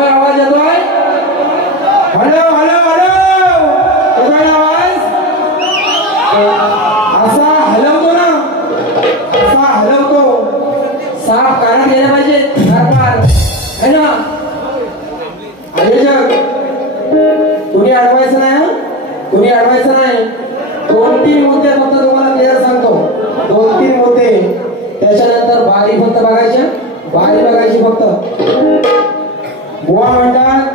येतोय आवाज येतोय? हॅलो हॅलो हॅलो येतोय आवाज? असा हलवतो ना, असा हलवतो. साफ कानात गेला पाहिजे है ना. आयोजक तुम्ही अडवायचं नाही, तुम्ही अडवायचं नाही. 2-3 मुद्दे फक्त तुम्हाला क्लिअर सांगतो. 2-3 मुद्दे, त्याच्यानंतर बारी फक्त बघायच्या, बारी बघायची फक्त. बुवा म्हणतात,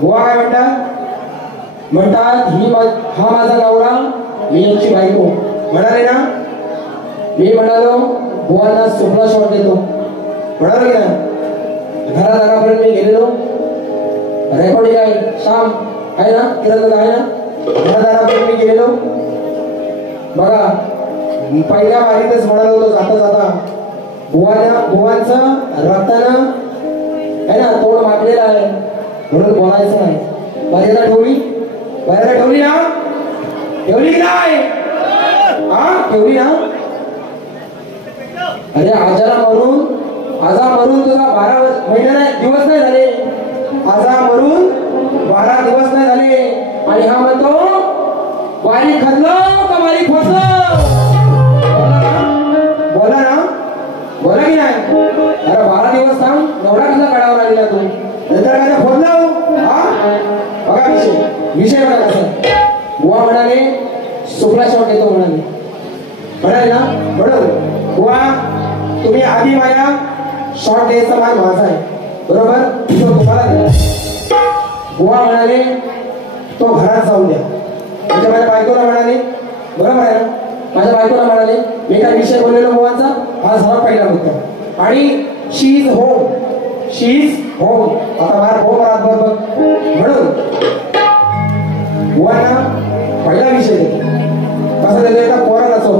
बुवा काय म्हणतात? म्हणतात हा माझा नवरा, मी यांची बायको. म्हणाले ना, मी म्हणालो बुवांना सुपला शॉट देतो, म्हणालो की नाही. घरादारापर्यंत मी गेलेलो, रेकॉर्डिंग आहे, श्याम आहे ना, किरण आहे ना, घरादारापर्यंत मी गेलेलो. बघा पहिल्या वारीतच म्हणालो होतो जाता जाता, बुवांचं रक्तानं आहे ना तोड मागलेला आहे, म्हणून बोलायचं नाही. मर्यादा ठेवली, मर्यादा ठेवली ना, ठेवली की नाही? हा ठेवली ना. अरे आजाला मरून तुझा 12 महिने नाही, दिवस नाही झाले. आजा मरून 12 दिवस नाही झाले आणि हा म्हणतो वारी खदलो का वारी फसलो. बोला ना, बोला की नाही? अरे 12 दिवस थांब, नवरा कसा काढावा लागला तू, नंतर काय फोडलो. हा बघा विषय बघा कसा. बुवा म्हणाले सुपला शॉट येतो म्हणाले ना, म्हणून बुवा तुम्ही आधी माझ्या शॉट द्यायचा मान माझा आहे, बरोबर, तो तुम्हाला दिला. बुवा म्हणाले तो घरात जाऊन द्या, म्हणजे माझ्या बायकोला म्हणाले, बरोबर आहे ना, माझ्या बायकोला म्हणाले. मी काय विषय बोललेलो बुवांचा, हा झाला पहिला मुद्दा. आणि she is home, she is home. आता बाहेर होम राहत बरोबर, म्हणून बुवांना पहिला विषय देतो. कसं देतो? एका पोराला असो.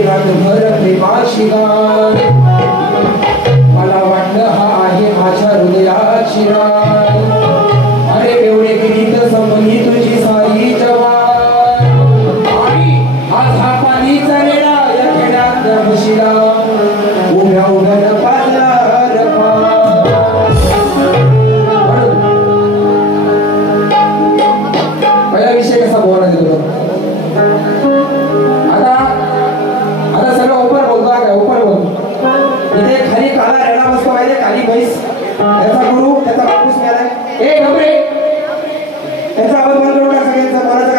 रातभर प्रेमाशिगार काला रेडा बसतो माहिती काली म्हैस त्याचा गुरु त्याचा बापूस मिळालाय ए घबरे त्याचा आवाज बंद करून टाक सगळ्यांचा कोणाचं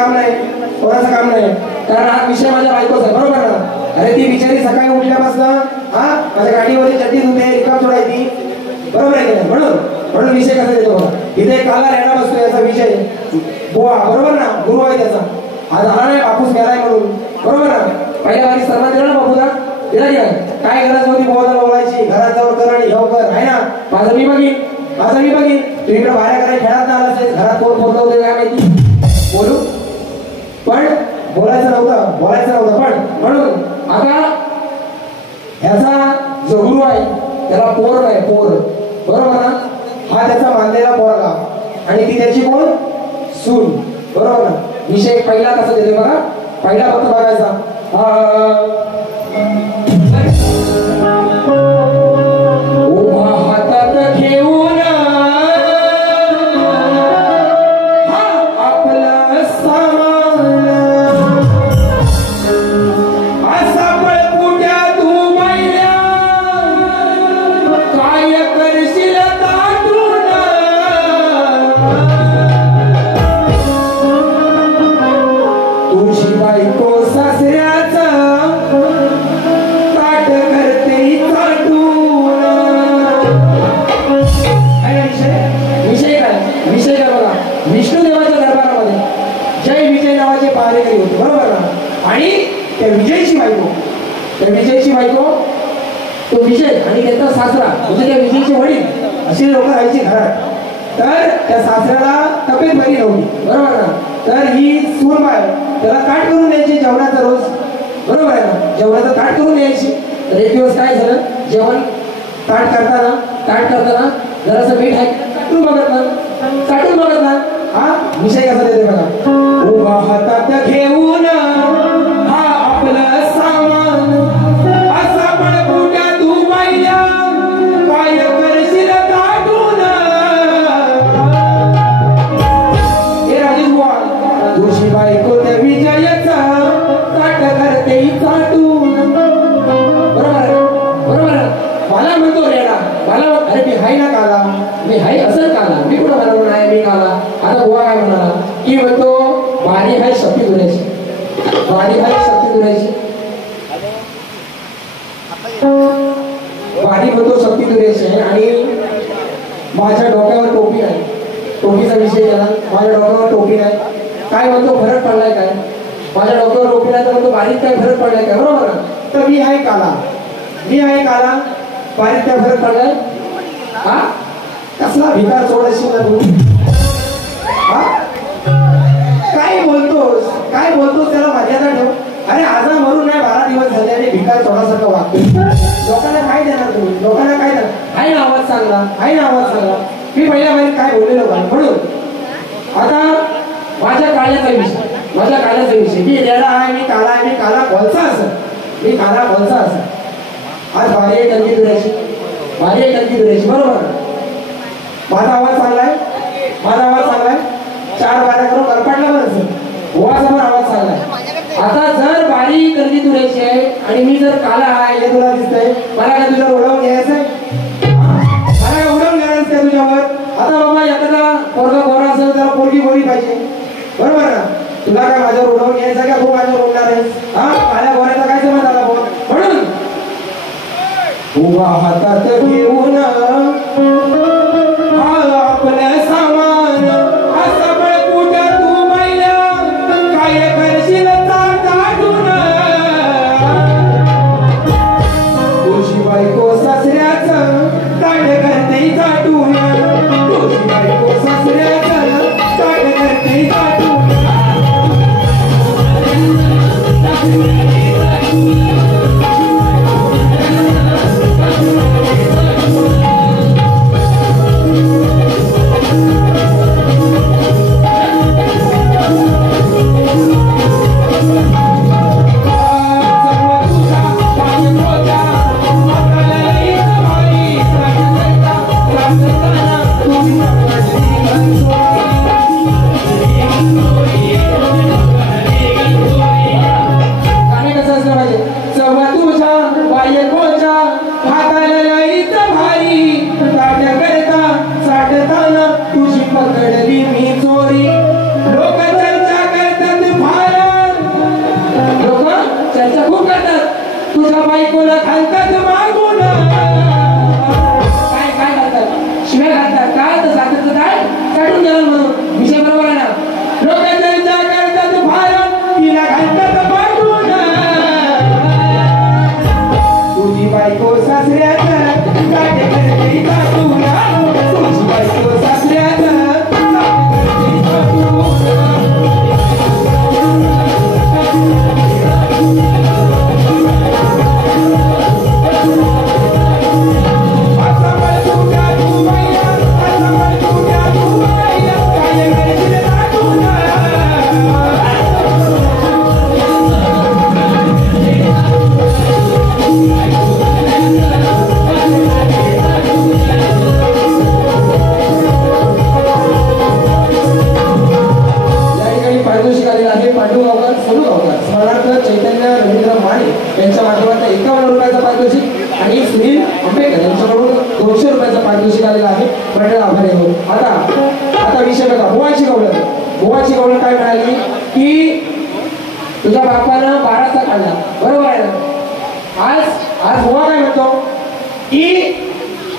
काम नाही कारण हा विषय माझ्या बायकोचा आहे बरोबर ना अरे ती बिचारी सकाळी उठल्यापासून हा माझ्या गाडीवरची चड्डी धुते रिकाम सोडायची बरोबर आहे की नाही म्हणून विषय कसा देतो बघा इथे काला रेडा बसतो याचा विषय बुवा बरोबर ना गुरु आहे त्याचा आज आला नाही बापूस मिळालाय म्हणून बरोबर ना पहिल्या वारी सर्वात दिला ना बापूला दिला की नाही काय गरज होती बोलायला बोलायची घरात जाऊन कर आणि घेऊ कर आहे ना माझं मी बघीन तू इकडे बाहेर करायला खेळात ना आलास घरात कोण बोलतो होते काय माहिती बोलू पण बोलायचं नव्हतं पण म्हणून आता ह्याचा जो गुरु आहे त्याला पोर आहे पोर बरोबर ना हा त्याचा मानलेला पोरगा आणि ती त्याची कोण सून बरोबर ना विषय पहिला कसा देते बघा पहिला फक्त बघायचा उभा हातात घेऊन आपलं सामान असा पळपुट्या तू मैल्या काय करशील ताटून तुझी बायको सासऱ्याचा ताट करते ताटून विषय काय बघा विष्णुदेवाच्या दरबारामध्ये जय विजय नावाचे पहारेकरी होते बरोबर ना आणि त्या विजयची बायको तो विजय आणि त्याचा सासरा म्हणजे त्या विजयचे वडील असे लोक राहायचे घरात तर त्या सासऱ्याला तब्येत बरी नव्हती बरोबर ना तर ही सूरबाई त्याला ताट करून द्यायची जेवणाचा रोज बरोबर आहे ना जेवणाचं ताट करून द्यायची तर एक दिवस काय झालं जेवण ताट करताना जरासं मीठ आहे चाटून बघत ना हा विषय कसा देते बघा उभा हातात घेऊन हा आपलं सामान असा पळपुट्या तू बाईला काय करशील ताटून हे राजेश बुवा तुझी बायको त्या विजयाचा ताट करते ताटून बरोबर मला म्हणतो रेडा मला अरे मी हाय ना काला मी हाय असं काला मी कुठं मला म्हणून आहे मी काला आता बुवा काय म्हणाला की म्हणतो बारी हाय शक्ती दुरायची बारी म्हणतो शक्ती दुरायची आहे आणि माझ्या डोक्यावर टोपी नाही टोपीचा विषय केला माझ्या डोक्यावर टोपी नाही काय म्हणतो फरक पडलाय काय माझ्या डोक्यावर टोपी नाही तर म्हणतो बारीक काय फरक पडलाय काय बरोबर ना तर मी आहे काला बारीक काय फरक पडलाय हा कसला भिकार सोडायची ना तू हा काय बोलतोस त्याला मर्यादा ठेव अरे आजा मरून नाही 12 दिवस झाले आणि भिकार सोडासारखं वागतो लोकांना काय देणार तुम्ही लोकांना काय देणार आहे ना आवाज चांगला मी पहिल्या महिन्यात काय बोललेलो का म्हणून आता माझ्या काळ्याचा विषय मी रेडा आहे मी काला बोलचा असं आज बारी टंकी दुरायची बरोबर माझा आवाज चांगलाय 4 बाऱ्या करून गरपाटला बरं बुवाचा पण आवाज चांगलाय आता जर बारी गर्दी दुरायची आहे आणि मी जर काला आहे हे तुला दिसतंय मला काय तुझ्या उडवून घ्यायचंय तुझ्यावर आता बाबा एखादा पोरगा गोरा असेल त्याला पोरगी गोरी पाहिजे बरोबर ना तुला काय माझ्यावर उडवून घ्यायचं का तू माझ्यावर उडणार आहे हा काळ्या गोऱ्याचा काय समज आला म्हणून उभा हातात घेऊन आपलं सामान असं पळपुट्या तू बाईला काय करशील ताटून तुझी बायको सासऱ्याचं ताट करते ताटून तुझी बायको सासऱ्याचं ताट करते ताटून गवळण काय म्हणाली की तुझ्या बापानं 12चा काढला, बरोबर आहे ना? आज बुवा काय म्हणतो की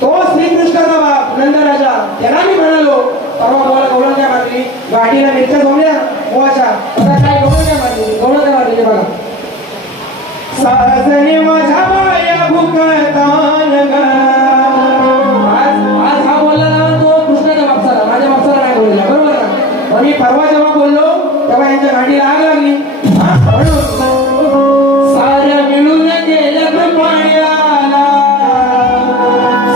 तो श्रीकृष्णाचा बाप नंदराजा, त्याला मी म्हणालो परवा बुवाला गवळण काय मारली, गाडीला मिरच्या जमल्या बुवाच्या, आता काय गवळण काय मारली, गवळण काय मारली बघा. साजने माझ्या बाया भुकतान ग, आज हा बोलला तो कृष्णाच्या बापसाला, माझ्या बापसाला नाही बोलला, बरोबर ना? आणि परवा जेव्हा बोललो तेव्हा यांच्या गाडीला आग लागली. साऱ्या मिळून गेलं पाण्याला,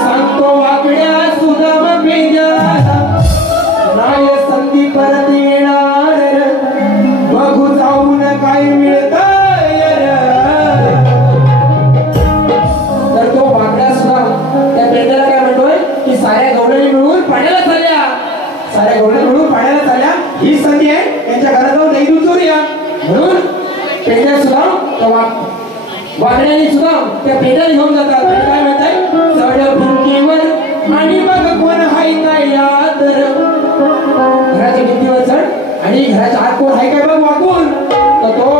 सांगतो वाकड्या सुदाम पेंजाला, नाही संधी परत येणार, बघू जाऊन काय मिळत. तर तो वाकड्या सुद्धा त्या पेंजाला काय म्हणतोय की साऱ्या गवळणी मिळून पाण्याला चालल्या, साऱ्या गवळणी मिळून पाण्याला चालल्या, ही संधी आहे, त्यांच्या घरात जाऊन दही दूध चोरूया. म्हणून पेंड्या सुद्धा त्या वाकड्याने सुद्धा त्या पेंड्याला घेऊन जातात. काय म्हणताय, चढ भिंतीवर आणि मग कोण हाय काय याद, घराच्या भिंतीवर चढ आणि घराच्या आत कोण हाय काय बघ वाकून. तर तो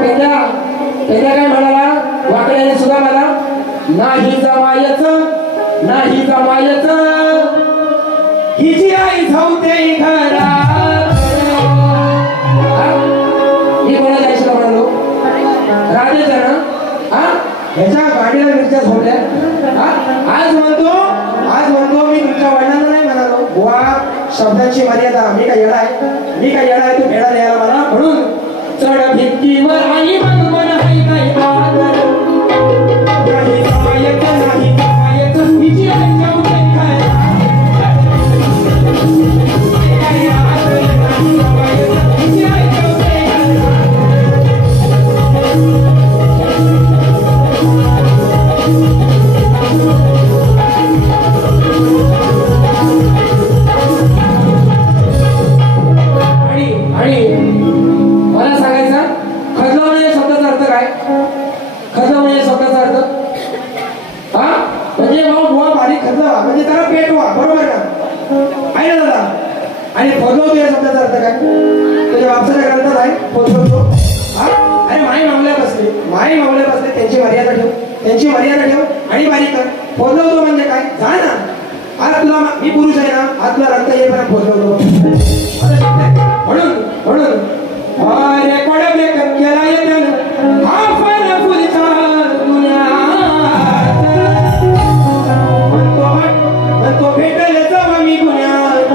पेंड्या काय म्हणाला, वाकड्याने सुद्धा मला, नाही जमायचं, नाही जमायचं, हिची आई धावते घरात. मी कोणाच्या आईला म्हणालो, राजाच्या ना, ह्याच्या गाडीला मिरच्या झोपल्या. आज म्हणतो मी तुमच्या वडिलांना नाही म्हणालो, बुवा शब्दांची मर्यादा, मी काय येडा आहे तू भेडा द्यायला मला. म्हणून चढ भिंतीवर आणि मग मन हाय काय आदर, नाही जमायचं, नाही जमायचं, हिची आई धावते घरात. आणि मला सांगायचा, खजलावणे या शब्दाचा अर्थ काय? खजलावणे या शब्दाचा अर्थ म्हणजे बुवा बारीक खजलावा म्हणजे त्याला पेटवा, बरोबर का? आहे ना दादा? आणि फजलवतो या शब्दाचा अर्थ काय? तुझ्या बापसाच्या ग्रंथात आहे फजलवतो. अरे माई मामल्या बसले, त्यांची मर्यादा ठेव आणि बारीक कर. फजलवतो म्हणजे काय? जा ना, आज तुला मी पुरुष आहे ना, आज तुला रंग येईपर्यंत फजलवतो. म्हणून रेकॉर्ड ब्रेक केला येत्यानं हा फरक पुढचा दुनियात, म्हणतो भेटेल जावा मी गुन्ह्यात,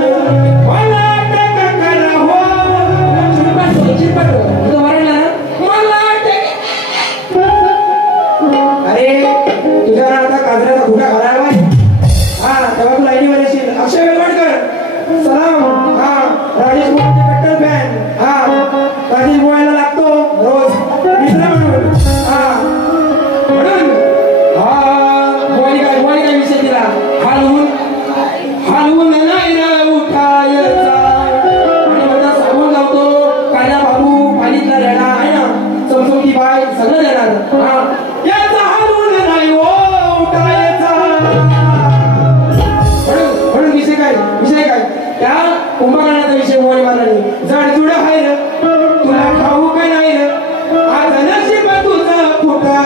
मला अटक करा हो. चिरपट तो वरडला ना, मला अटक. अरे तुझ्या आता काजऱ्याचा घुटा घालायला तेव्हा तू लाईनीवर येशील. अक्षय वेलवाडकर सलाम. राजेश बुवाचे कट्टर फॅन. राजेश बुवायला लागतो रोज मित्र म्हणून. म्हणून बुवानी काय विषय दिला, हलवून नाही उठायचा, आणि माझा सांगून लावतो काल्या बाबू पाणीतला रेडा आहे ना, चमचमती बाय सगळं देणार. याचा हलवून नाही उठायचा. म्हणून विषय काय त्या कुंभकर्णाचा विषय बुवानी मारला. जडजुड आहे र, तुला ठाऊ काय नाही र, आज नशीब तुझं फुटलं,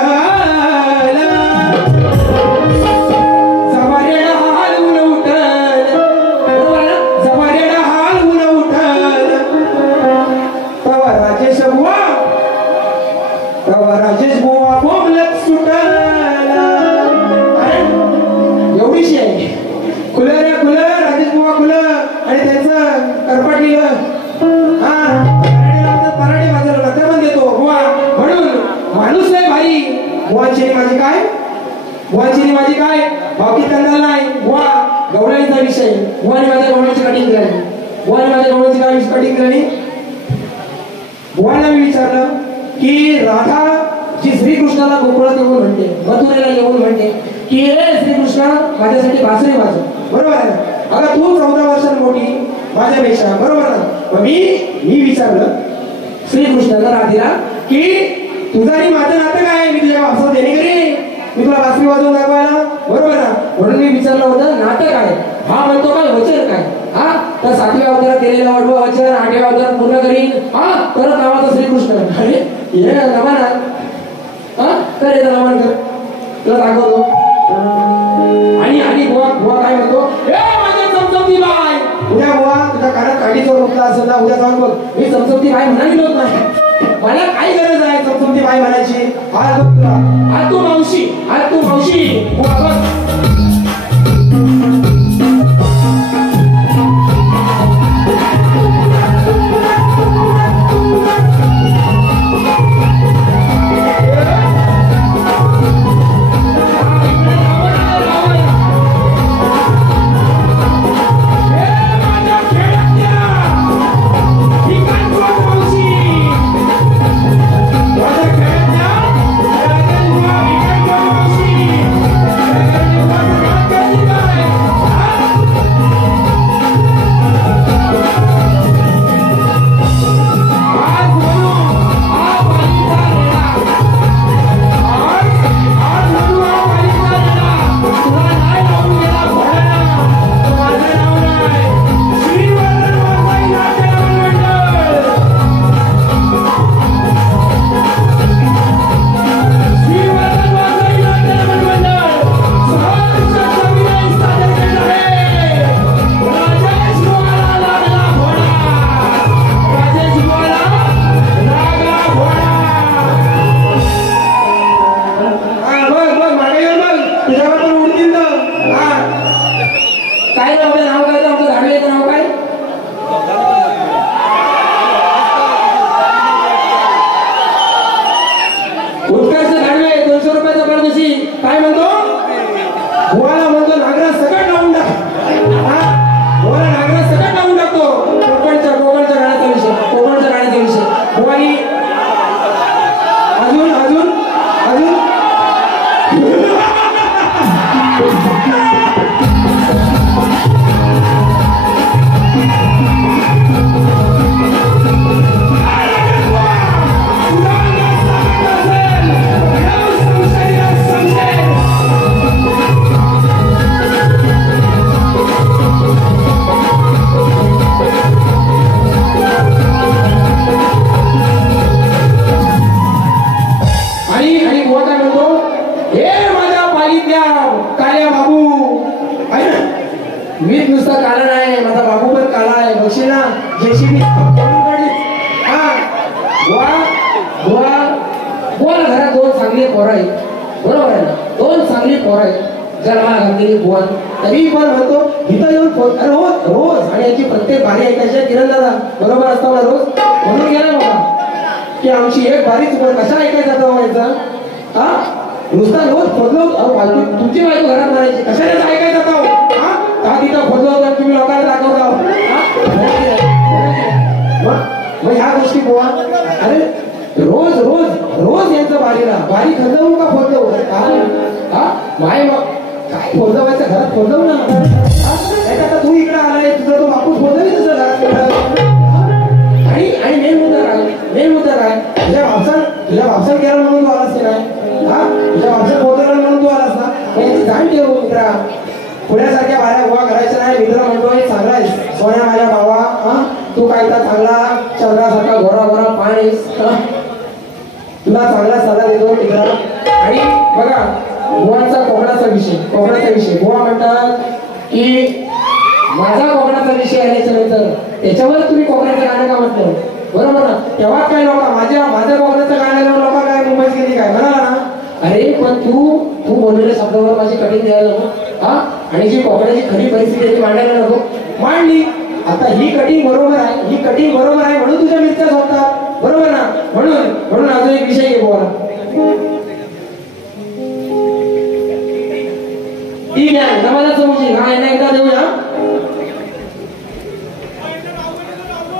जवारेडा हालवून उठल, बरोबर ना, जवारेडा हालवून उठल. तवा राजेश बुवा बोंबलत सुटल. एवढीशी आहे खुलं राजेश बुवा खुलं, आणि त्यांचं करपटलेलं पराठे बाजारला ते पण देतो बुवा. म्हणून माणूस नाही भाई, बुवांची माझी काय भावकी कंदाल नाही. बुवा गवळणीचा विषय, बुवाने माझ्या गवळणीची कटिंग केली. बुवांना मी विचारलं की राधा जी श्रीकृष्णाला गोकुळात येऊन म्हणते, मथुरेला येऊन म्हणते की हे श्रीकृष्ण माझ्यासाठी बासरी वाजव, बरोबर आहे ना? अगं तू 14 वर्षांनी मोठी माझ्यापेक्षा, बरोबर ना? मी विचारलं श्रीकृष्णाला राधेला की तुझं आणि माझं नातं काय? मी तुझ्या बापसा देणे करी, मी तुला बासरी वाजवून दाखवायला, बरोबर ना? म्हणून मी विचारलं होतं नातं काय? हा म्हणतो काय वचन काय? तर 7व्या अवतारात केलेलं वडवं वचन 8व्या अवतारात पूर्ण करीन हा तर नावाचा श्रीकृष्ण. अरे हे नमन हा तर याचं नमन कर तुला दाखवतो. आणि बुवा काय म्हणतो माझ्या चमचमती बाय. उद्या बुवा तुझ्या कानात काडीचोर मुक्ता असेल ना उद्या जाऊन बघ मी चमचमती बाय म्हणाली होत नाही. मला काय गरज आहे चमचमती बाय म्हणायची. आज बघ तुला आज तू मावशी बुवा बघ.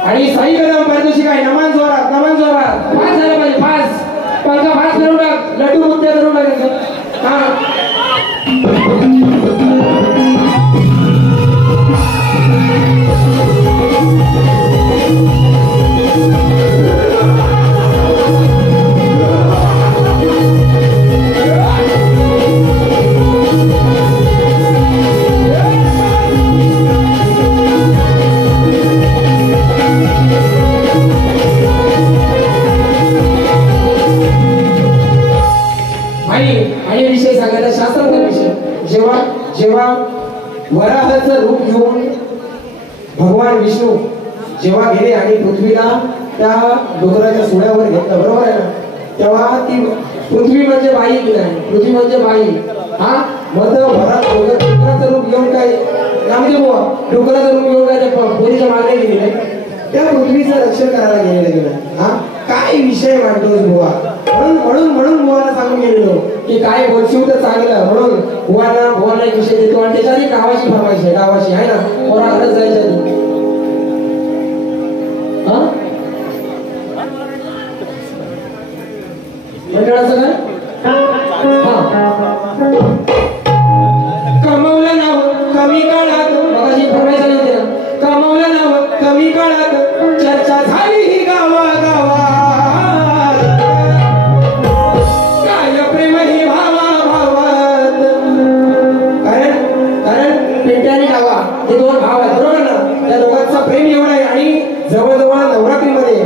आणि साई कदम पारितोषिक आहे. नमन जोरात फास्ट झालं पाहिजे. फास्ट पंखा फास्ट फिरवून टाक. लड्डू मुद्दे करून टाकायचं. हा वराहाचं रूप घेऊन भगवान विष्णू जेव्हा गेले आणि पृथ्वीला त्या डोंगराच्या सोड्यावर घेतलं, बरोबर आहे ना, तेव्हा ती पृथ्वी म्हणजे बाई की नाही, पृथ्वी म्हणजे बाई. हा मग डोंगराचं रूप घेऊन काय रामदेव बुवा डोंगराचं रूप घेऊन काय त्या पोरीच्या मागे गेलेले, त्या पृथ्वीचं रक्षण करायला गेलेलं. हा काय विषय मांडतोस बुवा, म्हणून बुवाला सांगून गेलेलो की काय बोलशील तर चांगलं, म्हणून बुवाला एक विषय देतो आणि त्याच्यात एक गावाची फरमाईश आहे, गावाची आहे ना, पोरा घरच जायच्या आधी. मंडळाचं काय कमवलं नाव कमी काळात, मगाशी फरमाईश आली होती ना, कमवलं नाव कमी काळात चर्चा झाली ही गावागावात, काय प्रेम ही भावाभावात. कारण पेंट्या आणि गावा हे दोन भाव आहेत, बरोबर ना, त्या दोघांचं प्रेम एवढं आहे आणि जवळजवळ नवरात्रीमध्ये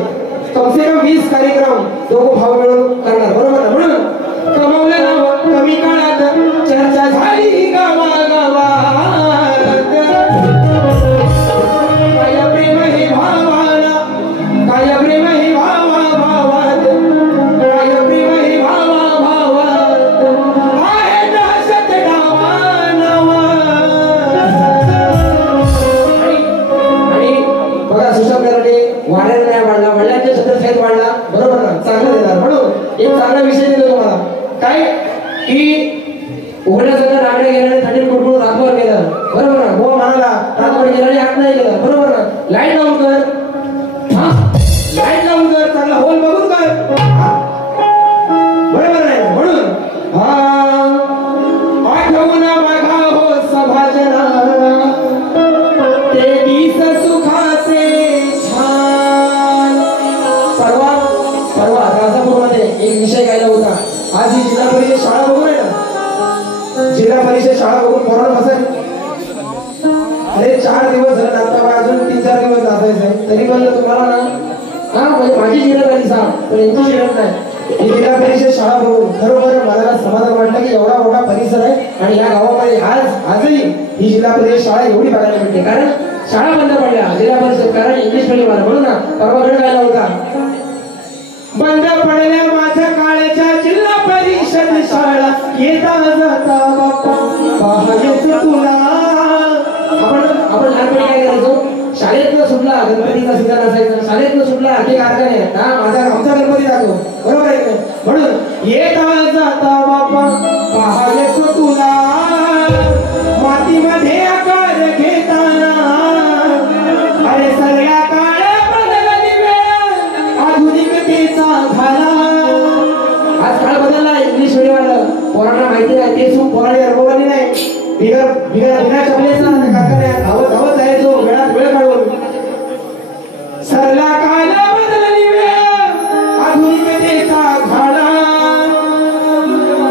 कमसे कम 20 कार्यक्रम दोघं भाव मिळून करणार, बरोबर ना. म्हणून कमवलं नाव कमी काळात चर्चा झाली गावागावात, काय प्रेम हे भावाला, काय प्रेम हे भावाभावात, काय प्रेम हे भावाभावात, आहे दहशत डावानावा. आणि बघा सुशांत कराडे वाड्याला नाही वाढला, वडिलांच्या छत्रछायेत वाढला, बरोबर ना, चांगलं देणार. म्हणून एक चांगला विषय देतो तुम्हाला, काय की उघड्या सगळं रांगड्या गेल्याने थंडीत कुडकुड रातभर गेलं, बरोबर ना, बुवा म्हणाला रातभर गेल्याने हात नाही गेलं, बरोबर ना, लाईट लावून कर, लाईट लावून कर, चांगला होल बघून कर, बरोबर आहे. म्हणून आठवून बघा हो सभाजना ते दिस सुखाचे छान. परवा राजापूरमध्ये एक विषय घ्यायला होता. आज ही जिल्हा परिषद शाळा बघून आहे ना, जिल्हा परिषद शाळा बघून पोरांना बसायचं, अरे 4 दिवस झाले आता अजून 3-4 दिवस नाचायचं, तरी म्हणलं तुम्हाला ना, हा म्हणजे माझी जिल्हा झाली सांग पण यांची शिरत नाही. ही जिल्हा परिषद शाळा बघून खरोखर मला समाधान वाटलं की एवढा मोठा परिसर आहे आणि या गावामध्ये आजही ही जिल्हा परिषद शाळा एवढी बघायला मिळते, कारण शाळा बंद पडल्या जिल्हा परिषद, कारण इंग्लिश मीडियम आला. म्हणून ना परवा गड गायला होता, बंद पडल्या माझ्या काळच्या जिल्हा परिषद शाळा, येता जाता बाप्पा पाहायचं तुला. आपण लहानपणी काय करायचो, शाळेतनं सुटला गणपतीचा सीझन असायचा, शाळेतनं सुटला की कारखाने, आमचा गणपती जातो, बरोबर आहे का. म्हणून येता जाता बाप्पा पाहायचं तुला, मातीमध्ये आकार घेताना, अरे सगळ्या काळ्या बदलली वेळ आधुनिकतेचा झाला. आज काळ बदलला, इंग्लिश मीडियम आलं, पोरांना माहिती आहे ते सुख पोरांनी अनुभवली नाही. बिना चपलेचा कारखान्यात धावत जायचो वेळात वेळ काढून. सरला काळ बदलली वेळ आधुनिकतेचा झाला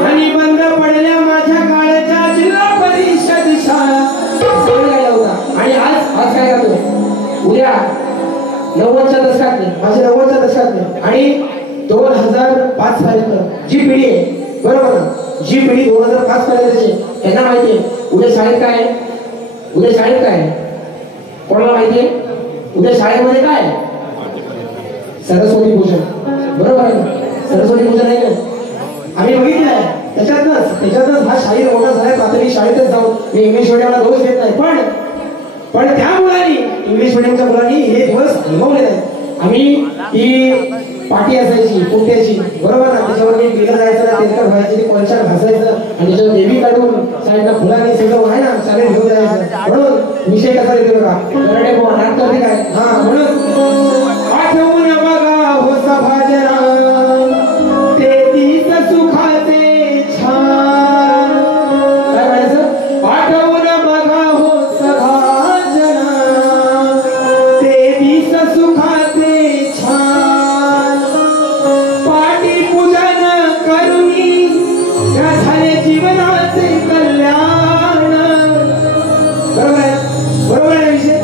आणि बंद पडल्या माझ्या काळच्या जिल्हा परिषद शाळा. आणि आज काय करतो, उद्या 90च्या दशकातले, माझे 90च्या दशकातले आणि 2005 पर्यंत जी पिढी आहे, बरोबर ना, जी पिढी 2005 पर्यंतची, त्यांना माहितीये उद्या शाळेत काय आहे, उद्या शाळेत काय आहे, कोणाला माहितीये उद्या शाळेमध्ये काय, सरस्वती पूजन, बरोबर आहे ना, सरस्वती पूजन आहे का, आम्ही बघितलंय. त्याच्यातच हा शाळेत मोठा झालाय, प्राथमिक शाळेतच जाऊन मी इंग्लिश मिडियमला दोष देत नाही, पण त्या मुलांनी इंग्लिश मिडियमच्या मुलांनी हे दिवस अनुभवले नाहीत. आम्ही ही पाटी असायची कुंट्याची, बरोबर ना, त्याच्यावर मी बिलं जायचं ना, तेलकट व्हायची, ते कोळशात घासायचं आणि त्याच्यावर देवी काढून साईडला फुलांनी सगळं आहे ना शाळेत घेऊन जायचं. म्हणून विषय कसा येतो बघा, करडे बुवा नाक करते काय, हा म्हणून आठवून बघा हो सभाजना ते दिस सुखाचे छान. काय म्हणायचं, आठवून बघा हो सभाजना ते दिस सुखाचे छान, पाटी पूजन करुणी झाले जीवनाचे कल्याण. बरोबर आहे, बरोबर आहे विषय.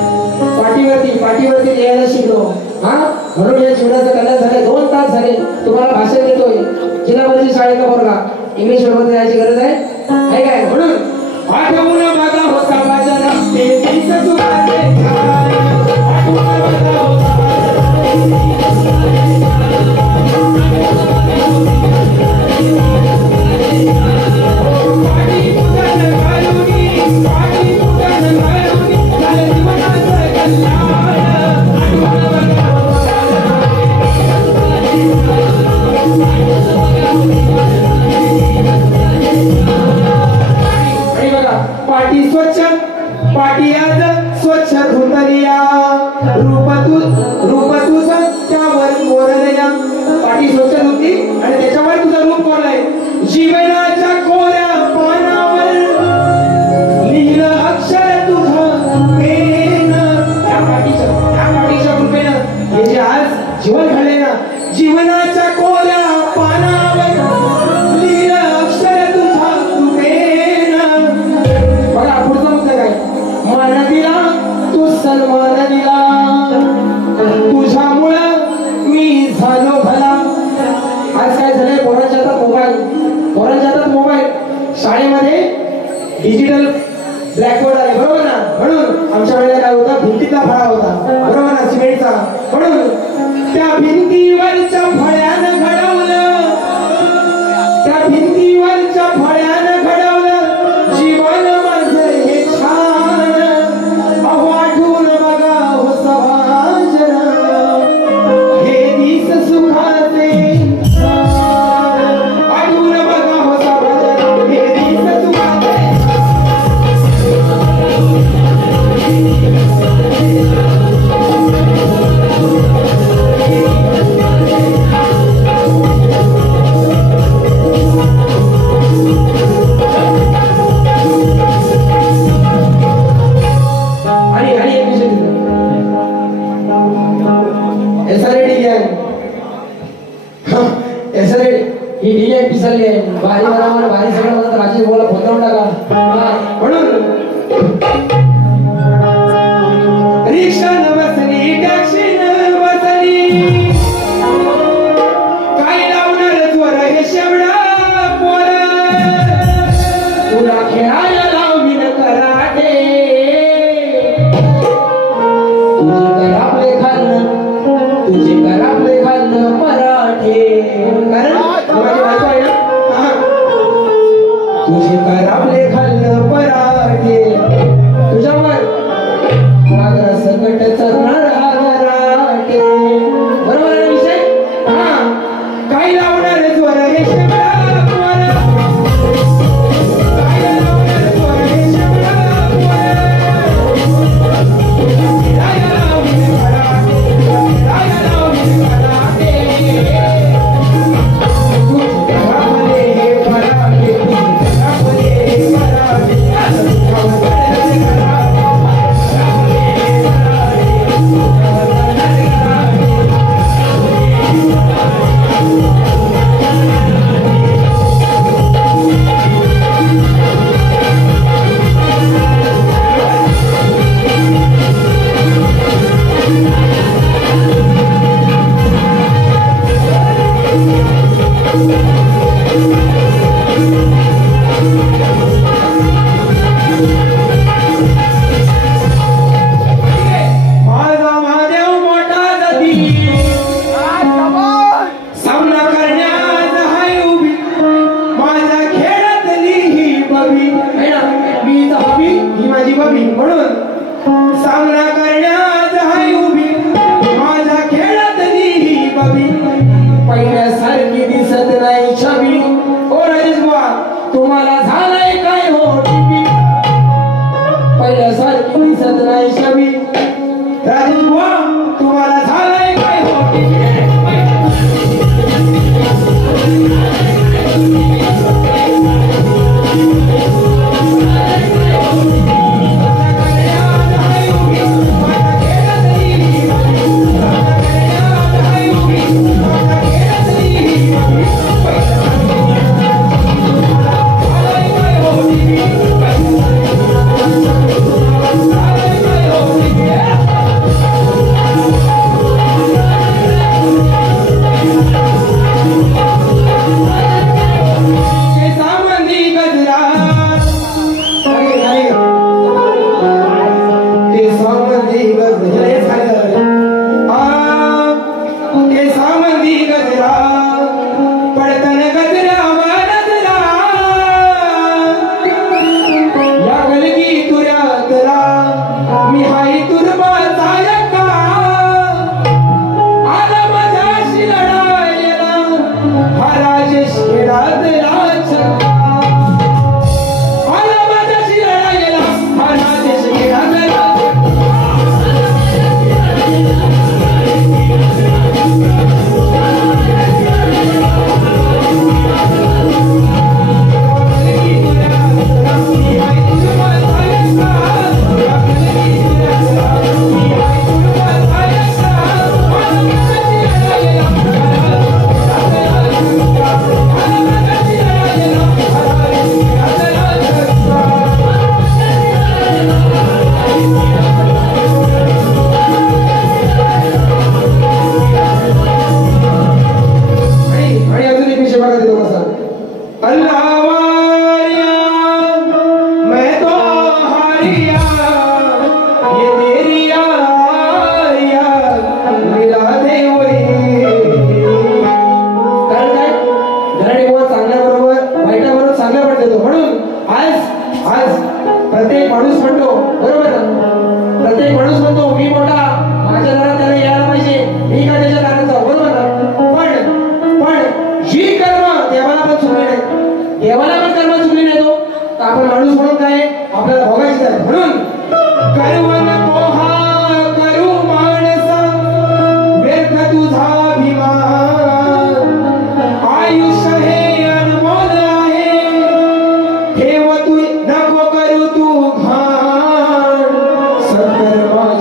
पाठीवरती लिहायला शिकलो, हा म्हणून या जीवनाचं कल्याण झालं. 2 तास झाले तुम्हाला भाषण देतोय, जिल्हा परिषद शाळेचा वर्गा इंग्लिश मध्ये जायची गरज आहे काय. म्हणून आठवून बघा हो समाजाला पाटी आज स्वच्छ धुतलिया रूप तुझं त्यावर कोरलया पाटी स्वच्छ धुतली आणि त्याच्यावर तुझं रूप कोरलंय जीवनाच्या कोऱ्या पानावर लिहिलं अक्षर तुझं प्रेम त्या पाटीच्या कृपेनं हे जे आज जीवन घडले ना जीवनाच्या कोऱ्या पानावर लिहिलं अक्षर तुझं प्रेम बघा पुढचा मुद्दा काय मान दिला तू सन्मान दिला तुझ्यामुळं मी झालो भला आज काय झालंय पोरांच्या हातात मोबाईल शाळेमध्ये डिजिटल ब्लॅकबोर्ड आहे बरोबर ना म्हणून आमच्या वेळेला काय होता भिंतीतला फळा होता बरोबर ना सिमेंटचा म्हणून त्या भिंतीवरच्या फळ्यानं घडवलं त्या भिंतीवरच्या फळ्यानं घडवलं जीवन माझं हे छान अहो आठवून बघा हो सभाजन हे दिस सुखाचे आठवून बघा हो सभाजन हे दिस सुखाचे भारी बरोबर भारी सगळं होतं राजेश बोला फोन टाका म्हणून रिक्षा न बसली टॅक्सी न बसली काय लावणार जोर हे शेवडा पोर तुला खेळायला लावून कराटे तुझे करापले खाल्लं मराठे कारण तुझे करापले खाल्लं पराठे तुझ्यावर मागरा संकट चरणार आगराटे बरोबर आहे विषय काय लावणार जोर हे शेवडा पोर काय लावणार जोर हे शेवडा पोर राया लावून कराटे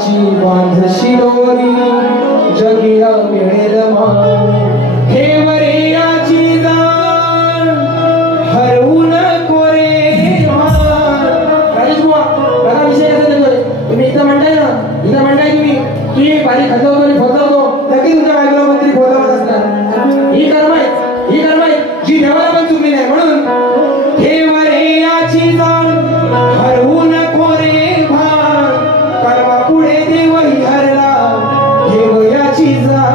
गंगामाईची बांधशी दोरी जगिया मिळेल मान हे वरे याची जाण हरवू नको रे मान राजेश बुवा बघा विषय कसा देतोय तुम्ही इथं म्हणताय ना इथं म्हणताय तुम्ही की बारी खजवतो आणि फोजवतो नक्की तुमच्या बायकोला मंत्री फोजवत असणार ही कर्माय जी देवाला पण चुकली नाही म्हणून हे वरे याची जाण हरवू नको रे भान कर्मा पुढे देवही हरला देव याची जाण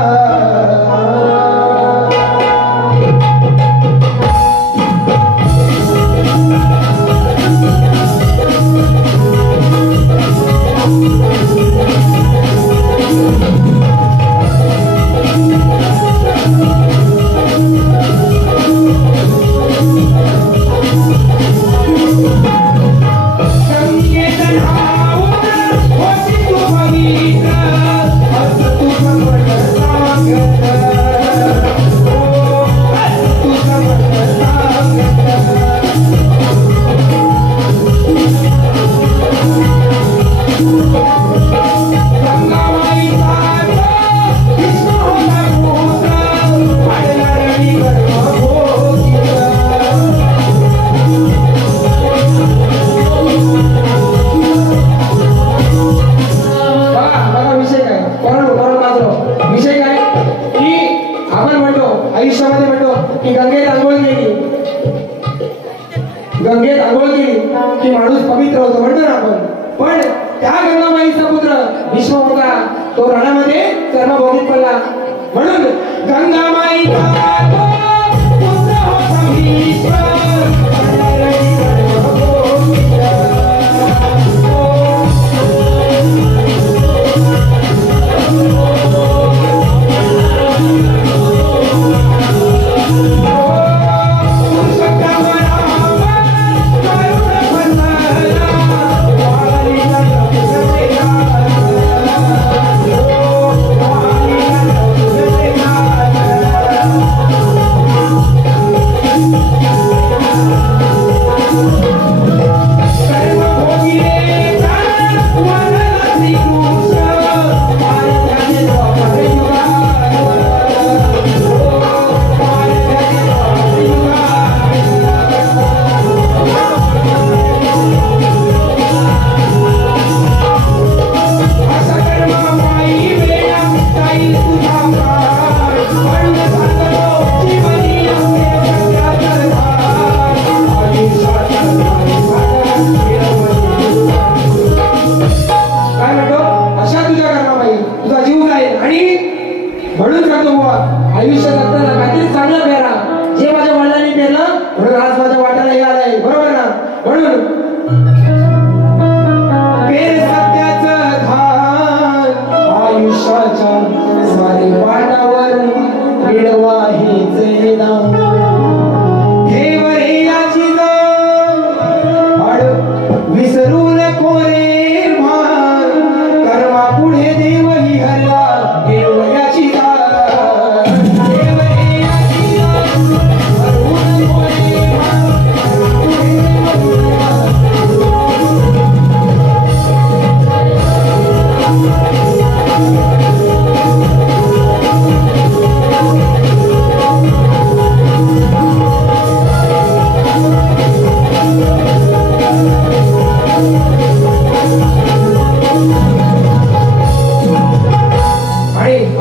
गंगेत आंघोळ केली की माणूस पवित्र होतो म्हणतो ना आपण पण त्या गंगामाईचा पुत्र विश्व होता तो रणामध्ये कर्मभोगीत पडला म्हणून गंगामाईचा पुत्र होता विश्व म्हणून सांगतो बुवा आयुष्य जगताना काहीतरी चांगलं पेरा जे माझ्या वडिलांनी पेरलं म्हणून आज माझ्या वाट्याला हे आलंय बरोबर ना म्हणून पेर सत्याचं धान आयुष्याच्या सारे वाटावर मिळवा हेच दान ठेव रे याची जाण विसरू नको रे भान कर्मा पुढे देवही हरला देव याची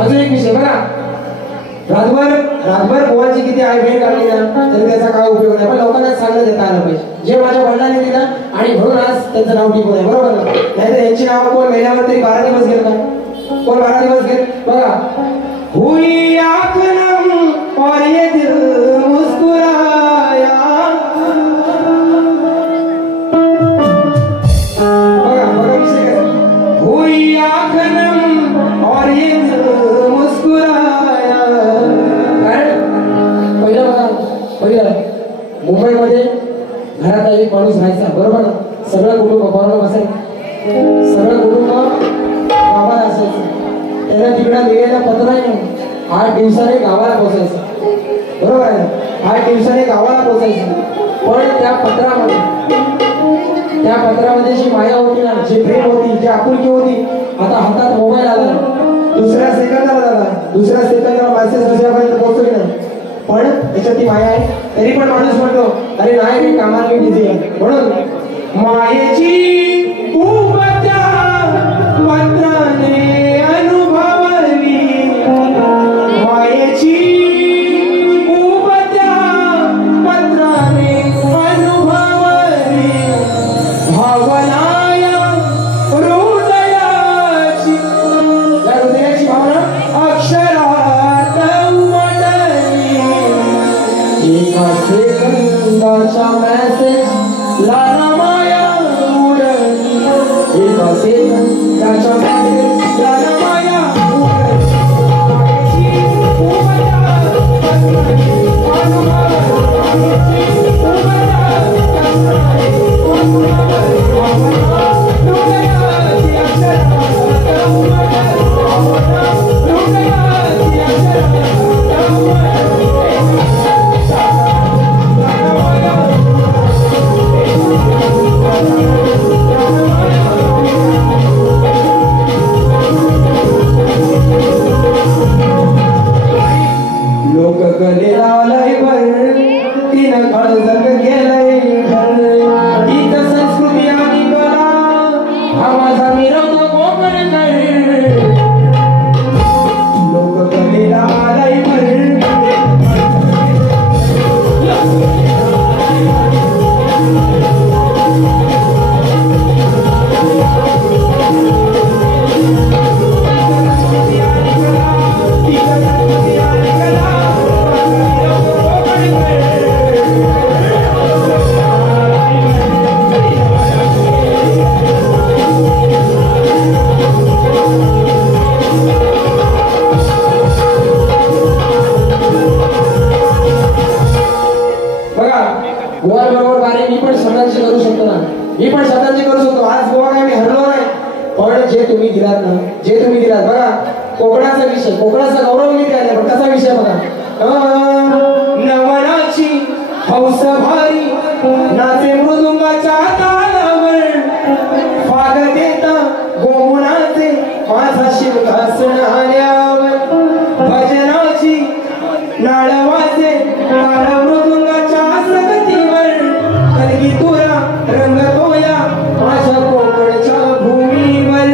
अजून एक विषय बघा रातभर पोहाची किती आई बहीण काढली ना तरी त्याचा काय उपयोग नाही पण लोकांना सांगण्यात देता आलं पाहिजे जे माझ्या वडिलांनी दिलं आणि म्हणून आज त्यांचं नाव टिकून आहे बरोबर ना नाहीतर यांची नावं कोण महिन्यावर तरी 12 दिवस घेत का कोण 12 दिवस घेत बघा हुई आँखनम और ये दिल मुस्कुराया बघा विषय काय हुई आँखनम और ये दिल मुस्कुराया पहिलं मुंबईमध्ये घरात एक माणूस राहायचा बरोबर ना सगळं कुटुंब बरोबर बसायचं सगळं कुटुंब गावाला असायचं त्याला तिकडं लिहिलेलं पत्र आहे 8 दिवसाने गावाला पोहोचायचं बरोबर आहे 8 दिवसाने गावाला पोहोचायचं पण त्या पत्रामध्ये त्या पत्रामध्ये जी माया होती ना, जी प्रेम होती, जी आपुलकी होती, आता हातात मोबाईल आला, दुसऱ्या सेकंदाला झाला, दुसऱ्या सेकंदाला मेसेज दुसऱ्यापर्यंत पोहोचली नाही, पण त्याच्यात ती माया आहे. तरी पण माणूस म्हणतो अरे नाही मी कामात मी बिझी आहे. म्हणून मायेची उबत्या पत्राने अनुभवली, मायेची उबत्या पत्राने अनुभवली, भावनाया हृदयाची, या हृदयाची भावना अक्षरात उमटली. एका सेकंदाचा मेसेज लाना माया उडली, एका सेकंदाचा मेसेज लाना माया उडली. मायेची उबत्या पत्राने अनुभवली, उबत्या पत्राने अनुभवली, भावना हृदयाची अक्षरात उमटली, भावना हृदयाची अक्षरात उमटली. लोक कलेला लय भर, तिनं खळजग गेलंय घर, हीच संस्कृती आणि कला हा माझा मिरवतो कोकणकर. लोक कलेला लय भर, बरोबर बारे मी पण स्वतःची करू शकतो ना, मी पण स्वतःची करू शकतो. आज गोवा काय मी हरलो नाही, पण जे तुम्ही दिलात ना, जे तुम्ही दिलात बघा, कोकणाचा विषय, कोकणाचा गौरव मी द्यायला, पण कसा विषय बघा, नवनाची हौस भारी नाचे मृदुंगाच्या तालावर, फाग देता गोमुनाचे माझा शिवघासन आल्यावर, भजनाची नाळ वाजे ताल मृदुंगाच्या सकतीवर, कलगी तुरा रंगतोया माझ्या कोकणच्या भूमीवर,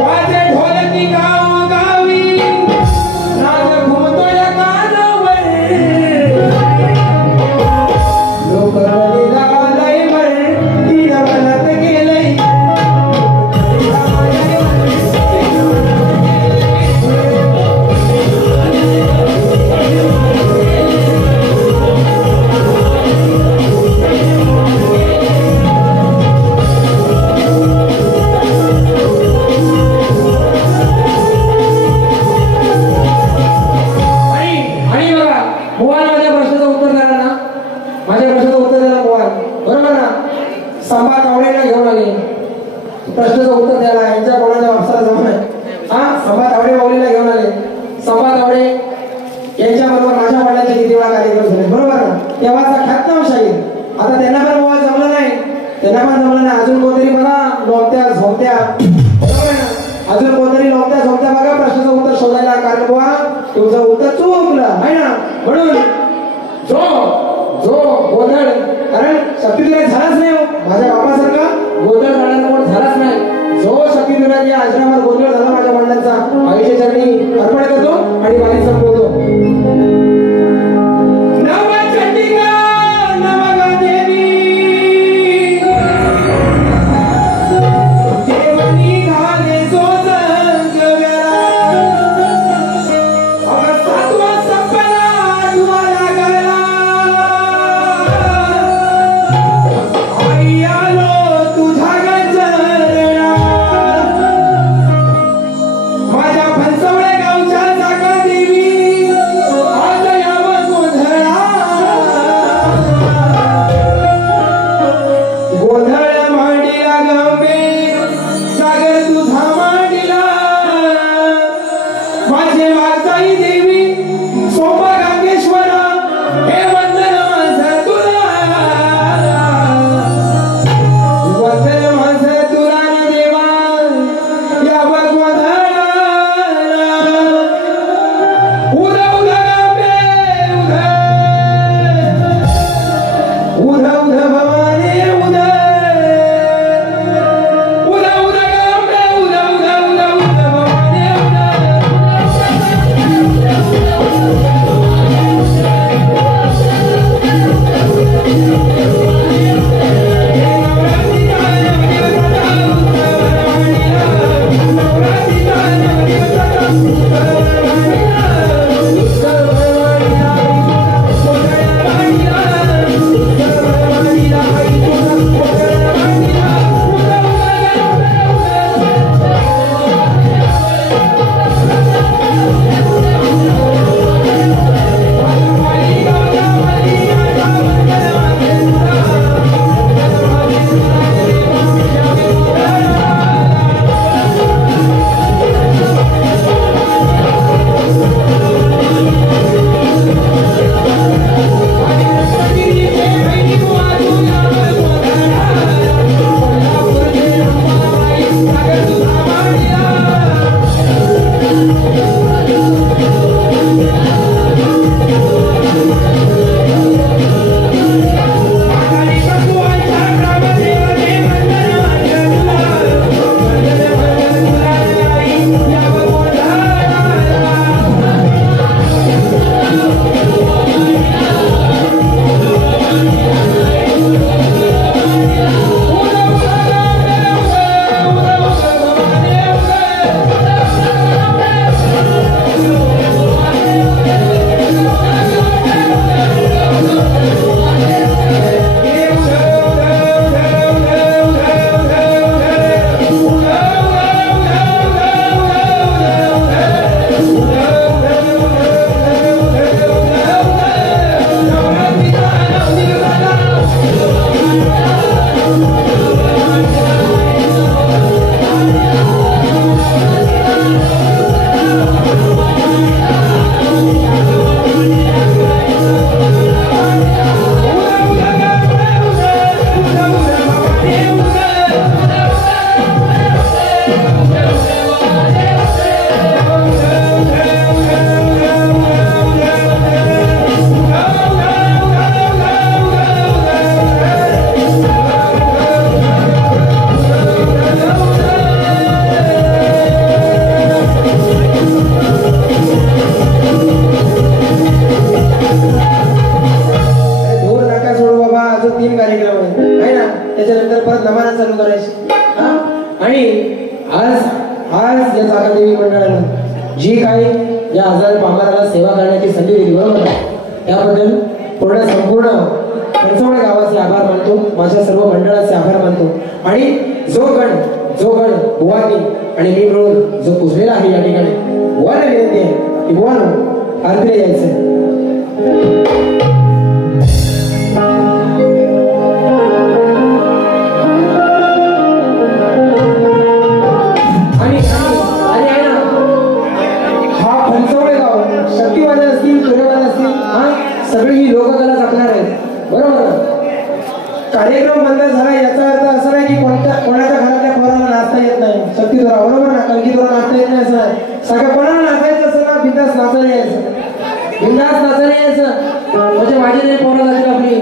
वाजे ढोलकी गाव गावी नाग घुमतोया कानावर. लोक कलेला लय भर, तिनं मनात गेलंय, संभा तावडेला घेऊन आले प्रश्नाचं उत्तर द्यायला, यांच्या कोणाच्या वापसाला जाऊन हा संभा तावडे माऊलीला घेऊन आले. संभा तावडे यांच्या बरोबर माझ्या वडिलांचे किती वेळा कार्यक्रम झाले बरोबर ना, तेव्हाचा ख्यातनाम शाहीर. आता त्यांना पण बोवा जमलं नाही, त्यांना पण जमलं नाही, अजून कोणतरी बघा लोकत्या झोपत्या, बरोबर ना, अजून कोणतरी लोकत्या झोपत्या बघा प्रश्नाचं उत्तर शोधायला, कारण बुवा तुमचं उत्तर चुकलं आहे ना. म्हणून जो जो गोंधळ, कारण शक्तिधुरा झालाच नाही, माझ्या बाबासारखा गोंधळ करणारा कोण झालाच नाही. जो शक्तिधुराच्या आश्रमावर गोंधळ झाला माझ्या वडिलांचा, आईच्या चरणी अर्पण करतो आणि वाणी संपवतो. आज आज या जागादेवी मंडळानं जी काही या आजार पामराला सेवा करण्याची संधी दिली बरोबर त्याबद्दल पूर्ण संपूर्ण पंचवडे गावाचे आभार मानतो माझ्या सर्व मंडळाचे आभार मानतो आणि जो गण बुवानी आणि मी मिळून जो पुजलेला आहे या ठिकाणी बुवाला विनंती आहे की बुवानो आरतीला यायचं सगळी ही लोककला जपणार आहेत बरोबर कार्यक्रम बंद झाला याचा अर्थ असा नाही की कोणाच्या घरातल्या पोराला नाचता येत नाही शक्ती दोरा बरोबर ना कलगी दोरा नाचता येत नाही असं नाही सगळ्या कोणाला नाचायचं असं ना बिंदास नाचायला यायचं बिंदास नाचायला यायचं म्हणजे माझी नाही पोरं जातील आपली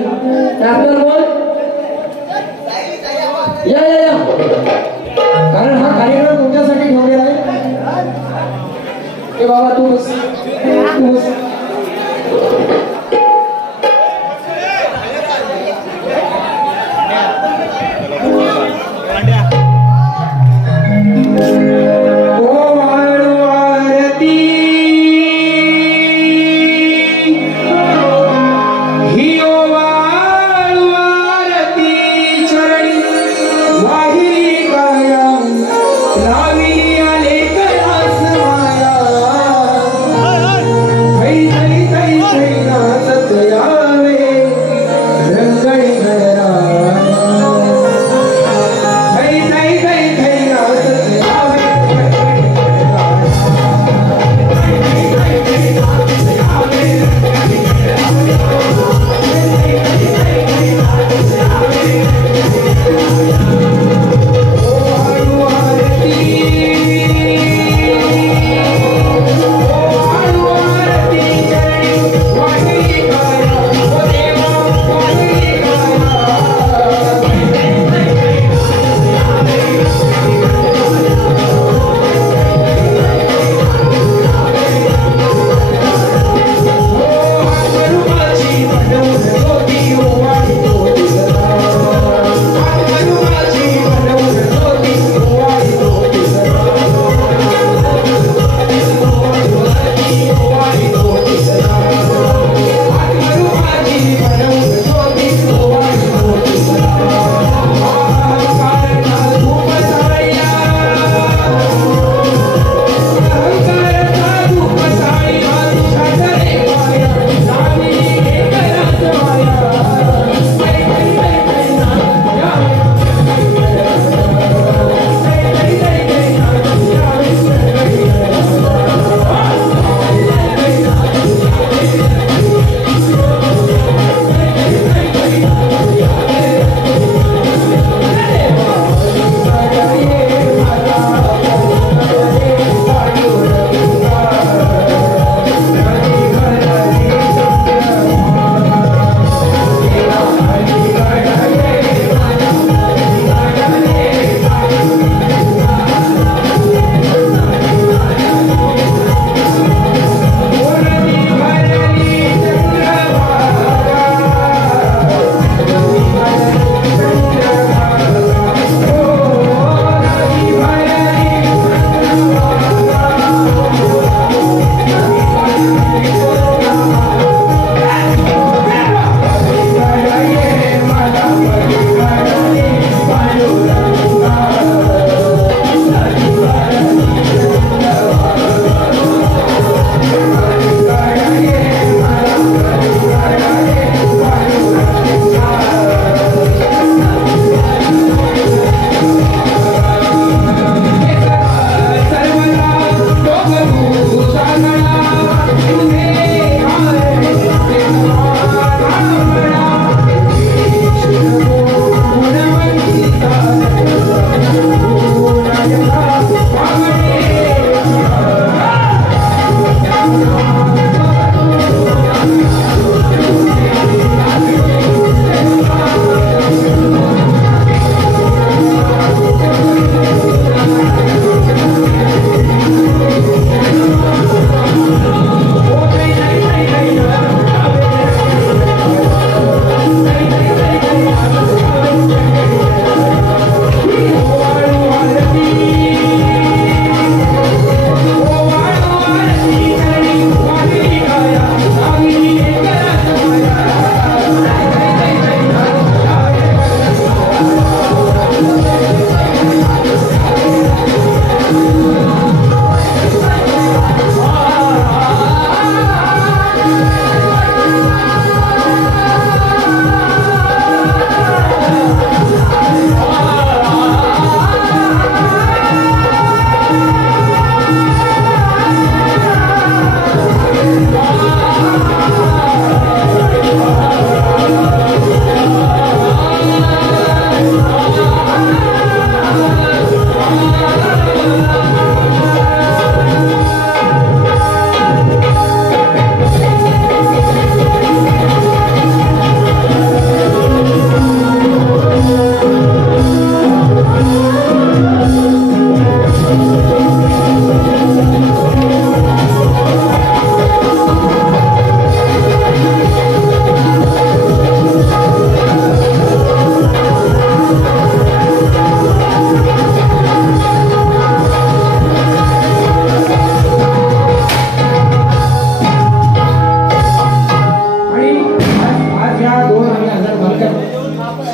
नाचणार बोल या कारण हा कार्यक्रम तुमच्यासाठी ठेवलेला आहे बाबा तू बस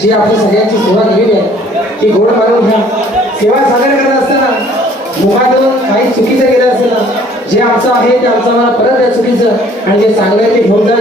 जी आपली सगळ्यांची सेवा केलेली आहे ती गोड मानून घ्या. सेवा सादर करत असताना मुखातून काही चुकीचं केलं असेल ना, जे आमचं आहे ते आमचं मला परत द्या चुकीचं, आणि जे चांगलं आहे ते घेऊन जा.